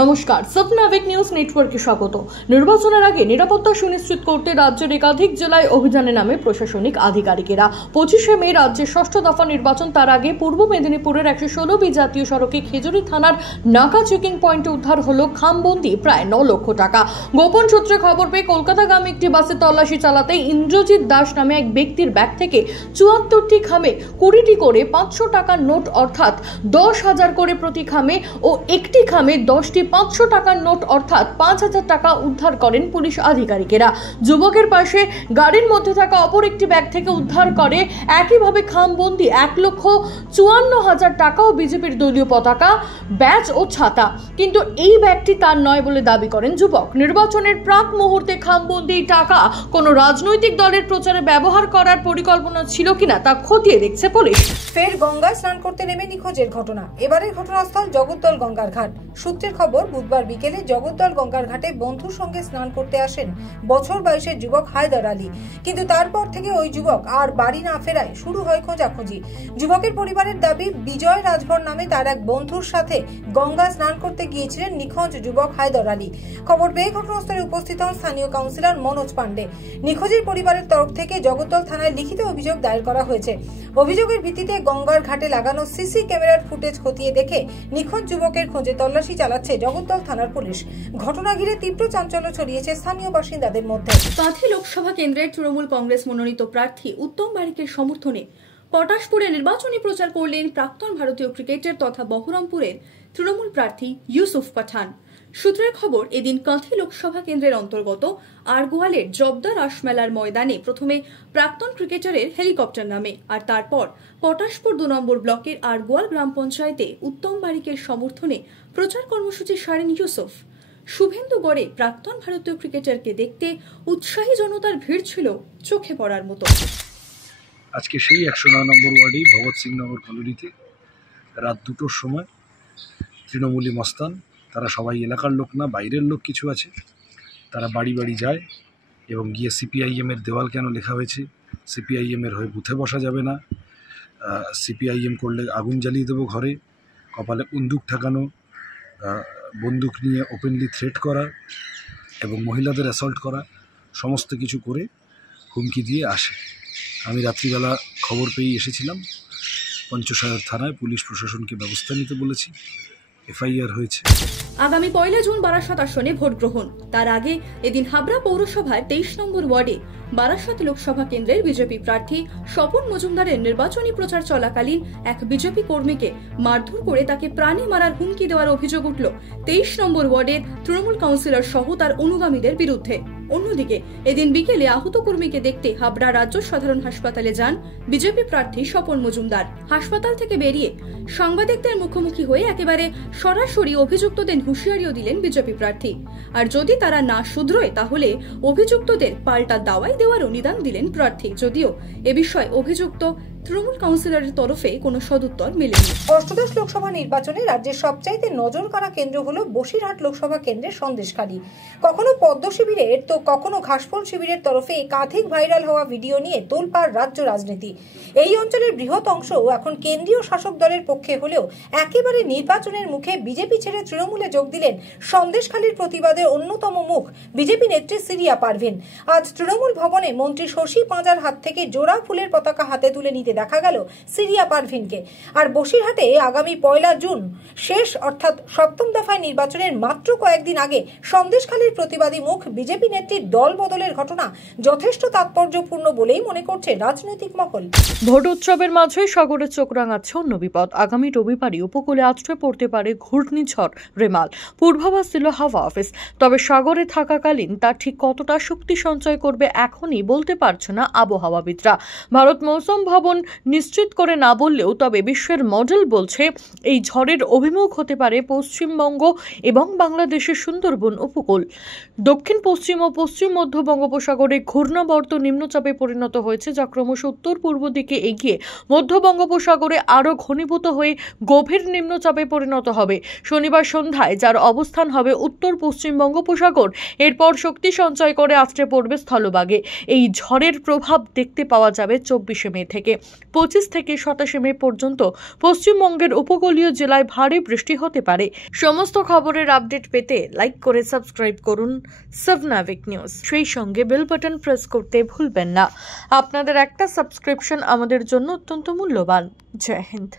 নমস্কার, সপনাভিক নিউজ নেটওয়ার্কে স্বাগত। নির্বাচনের আগে নিরাপত্তা সুনিশ্চিত করতে রাজ্যের একাধিক জেলায় অভিযানে নামে প্রশাসনিক আধিকারিকেরা। 25শে মে রাজ্যের ষষ্ঠ দফা নির্বাচন। তার আগে পূর্ব মেদিনীপুরের 116 জাতীয় সড়কে খেজুরি থানার নাকা চেকিং পয়েন্টে উদ্ধার হলো খামবন্দি প্রায় 9 লক্ষ টাকা। গোপন সূত্রে খবর পেয়ে কলকাতাগামী একটি বাসে তল্লাশি চালাতে ইন্দ্রজিৎ দাস নামে এক ব্যক্তির ব্যাগ থেকে 74টি খামে 20টি করে 500 টাকার নোট অর্থাৎ 10,000 করে প্রতি খামে ও একটি খামে 10টি 500 টাকার নোট অর্থাৎ 5,000 টাকা উদ্ধার করেন পুলিশ আধিকারিকেরা। যুবকের পাশে গাড়ির মধ্যে থাকা অপর একটি ব্যাগ থেকে উদ্ধার করে একইভাবে খামবন্দি 1,54,000 টাকা ও বিজেপির দলীয় পতাকা, ব্যাজ ও ছাতা। কিন্তু এই ব্যাগটি তার নয় বলে দাবি করেন যুবক। নির্বাচনের প্রাক মুহূর্তে খামবন্দি টাকা কোনো রাজনৈতিক দলের প্রচারে ব্যবহার করার পরিকল্পনা ছিল কিনা তা খতিয়ে দেখছে পুলিশ। ফের গঙ্গায় স্নান করতে নেমে নিখোঁজের ঘটনা। এবারের ঘটনাস্থল জগদ্দল গঙ্গার ঘাট। সূত্রের খবর, বুধবার বিকেলে জগদ্দল গঙ্গার ঘাটে বন্ধুর সঙ্গে স্নান করতে আসেন বছর 22-এর যুবক হায়দার আলী। কিন্তু তারপর থেকে ওই যুবক আর বাড়ি না ফেরায় শুরু হয় খোঁজাখুঁজি। যুবকের পরিবারের দাবি, বিজয় রাজভর নামে তার এক বন্ধুর সাথে গঙ্গা স্নান করতে গিয়েছিলেন নিখোঁজ যুবক হায়দার আলী। খবর পেয়ে ঘটনাস্থলে উপস্থিত হন স্থানীয় কাউন্সিলর মনোজ পান্ডে। নিখোঁজের পরিবারের তরফ থেকে জগদ্দল থানায় লিখিত অভিযোগ দায়ের করা হয়েছে। অভিযোগের ভিত্তিতে গঙ্গার ঘাটে লাগানো সিসি ক্যামেরার ফুটেজ খতিয়ে দেখে নিখোঁজ যুবকের খোঁজে তল্লাশি চালাচ্ছে জগদ্দল থানার পুলিশ। ঘটনা ঘিরে তীব্র চাঞ্চল্য ছড়িয়েছে স্থানীয় বাসিন্দাদের মধ্যে। কাঁথি লোকসভা কেন্দ্রের তৃণমূল কংগ্রেস মনোনীত প্রার্থী উত্তম বারিকের সমর্থনে পটাশপুরে নির্বাচনী প্রচার করলেন প্রাক্তন ভারতীয় ক্রিকেটার তথা বহরমপুরের তৃণমূল প্রার্থী ইউসুফ পাঠান। সূত্রের খবর, এদিন কাঁথি লোকসভা কেন্দ্রের অন্তর্গত আরগোয়ালের জবদা রাসমেলার ময়দানে প্রথমে প্রাক্তন ক্রিকেটারের হেলিকপ্টার নামে, আর তারপর পটাশপুর 2 নম্বর ব্লকের আরগোয়াল গ্রাম পঞ্চায়েতে উত্তম বারিকের সমর্থনে প্রচার কর্মসূচি সারেন ইউসুফ। শুভেন্দুগড়ে প্রাক্তন ভারতীয় ক্রিকেটারকে দেখতে উৎসাহী জনতার ভিড় ছিল চোখে পড়ার মতো। আজকে সেই 109 নম্বর ওয়ার্ডেই ভগৎ সিং নগর কলোনিতে রাত 2টোর সময় তৃণমূলী মস্তান, তারা সবাই এলাকার লোক না, বাইরের লোক কিছু আছে, তারা বাড়ি বাড়ি যায় এবং গিয়ে সিপিআইএমের দেওয়াল কেন লেখা হয়েছে, সিপিআইএমের হয়ে বুথে বসা যাবে না, সিপিআইএম করলে আগুন জ্বালিয়ে দেবো ঘরে, কপালে বন্দুক ঠেকানো, বন্দুক নিয়ে ওপেনলি থ্রেট করা এবং মহিলাদের অ্যাসল্ট করা, সমস্ত কিছু করে হুমকি দিয়ে আসে। আমি রাত্রিবেলা খবর পেয়ে এসেছিলাম। পঞ্চশায়র থানায় পুলিশ প্রশাসনকে ব্যবস্থা নিতে বলেছি, এফআইআর হয়েছে। আগামী 1 জুন বারাসাত আসনে ভোট গ্রহণ। তার আগে এদিন হাবড়া পৌরসভার 23 নম্বর ওয়ার্ডে বারাসাত লোকসভা কেন্দ্রের বিজেপি প্রার্থী স্বপন মজুমদারের নির্বাচনী প্রচার চলাকালীন এক বিজেপি কর্মীকে মারধর করে তাকে প্রাণে মারার হুমকি দেওয়ার অভিযোগ উঠল 23 নম্বর ওয়ার্ডের তৃণমূল কাউন্সিলর সহ তার অনুগামীদের বিরুদ্ধে। অন্যদিকে এদিন বিকেলে আহত কর্মীকে দেখতে হাবড়া রাজ্য সাধারণ হাসপাতালে যান বিজেপি প্রার্থী স্বপন মজুমদার। হাসপাতাল থেকে বেরিয়ে সাংবাদিকদের মুখোমুখি হয়ে একেবারে সরাসরি অভিযুক্তদের হুঁশিয়ারিও দিলেন বিজেপি প্রার্থী। আর যদি তারা না শুধরোয় তাহলে অভিযুক্তদের পাল্টা দাওয়াই দেওয়ারও নিদান দিলেন প্রার্থী। যদিও এ বিষয়ে অভিযুক্ত তৃণমূল কাউন্সিলরের তরফে কোনো সদুত্তর মেলেনি। অষ্টদশ লোকসভা নির্বাচনে রাজ্যের সবচাইতে নজর কাড়া কেন্দ্র হলো বসিরহাট লোকসভা কেন্দ্রের সন্দেশখালী। কখনো পদ্ম শিবিরের তো কখনো ঘাসফুল শিবিরের তরফে একাধিক ভাইরাল হওয়া ভিডিও নিয়ে তোলপাড় রাজ্য রাজনীতি। এই অঞ্চলের বৃহৎ অংশ এখন কেন্দ্রীয় শাসক দলের পক্ষে হলেও একেবারে নির্বাচনের মুখে বিজেপি ছেড়ে তৃণমূলে যোগ দিলেন সন্দেশখালীর প্রতিবাদের অন্যতম মুখ বিজেপি নেত্রী সিরিয়া পারভিন। আজ তৃণমূল ভবনে মন্ত্রী শশী পাঁজার হাত থেকে জোড়া ফুলের পতাকা হাতে তুলে নিতে দেখা গেল সিরিয়া পারভিনকে। আর বসিরহাটে আগামী 1 জুন শেষ অর্থাৎ 7ম দফায় নির্বাচনের মাত্র কয়েকদিন আগে সন্দেশখালীর প্রতিবাদী মুখ বিজেপি নেত্রীর দল বদলের ঘটনা যথেষ্ট তাৎপর্যপূর্ণ বলেই মনে করছে রাজনৈতিক মহল। ভোট উৎসবের মাঝে সাগরের চোখ রাঙাচ্ছে অন্য বিপদ। আগামী রবিবারই উপকূলে আছড়ে পড়তে পারে ঘূর্ণিঝড় রেমাল। পূর্বাভাস ছিল হাওয়া অফিস, তবে সাগরে থাকাকালীন তা ঠিক কতটা শক্তি সঞ্চয় করবে এখনই বলতে পারছে না আবহাওয়াবিদরা। ভারত মৌসুম ভবন নিশ্চিত করে না বললেও তবে বিশ্বের মডেল বলছে এই ঝড়ের অভিমুখ হতে পারে পশ্চিমবঙ্গ এবং বাংলাদেশের সুন্দরবন উপকূল। দক্ষিণ পশ্চিম ও পশ্চিম মধ্য বঙ্গোপসাগরে ঘূর্ণাবর্ত নিম্নচাপে পরিণত হয়েছে, যা ক্রমশ উত্তর পূর্ব দিকে এগিয়ে মধ্য বঙ্গোপসাগরে আরও ঘনীভূত হয়ে গভীর নিম্নচাপে পরিণত হবে। শনিবার সন্ধ্যায় যার অবস্থান হবে উত্তর পশ্চিম বঙ্গোপসাগর, এরপর শক্তি সঞ্চয় করে আছড়ে পড়বে স্থলভাগে। এই ঝড়ের প্রভাব দেখতে পাওয়া যাবে 24শে মে থেকে। 25 থেকে 27 মে পর্যন্ত পশ্চিমবঙ্গের উপকূলীয় জেলায় ভারী বৃষ্টি হতে পারে। সমস্ত খবরের আপডেট পেতে লাইক করে সাবস্ক্রাইব করুন সাবনাভিক নিউজ। সেই সঙ্গে বেল বাটন প্রেস করতে ভুলবেন না। আপনাদের একটা সাবস্ক্রিপশন আমাদের জন্য অত্যন্ত মূল্যবান। জয় হিন্দ।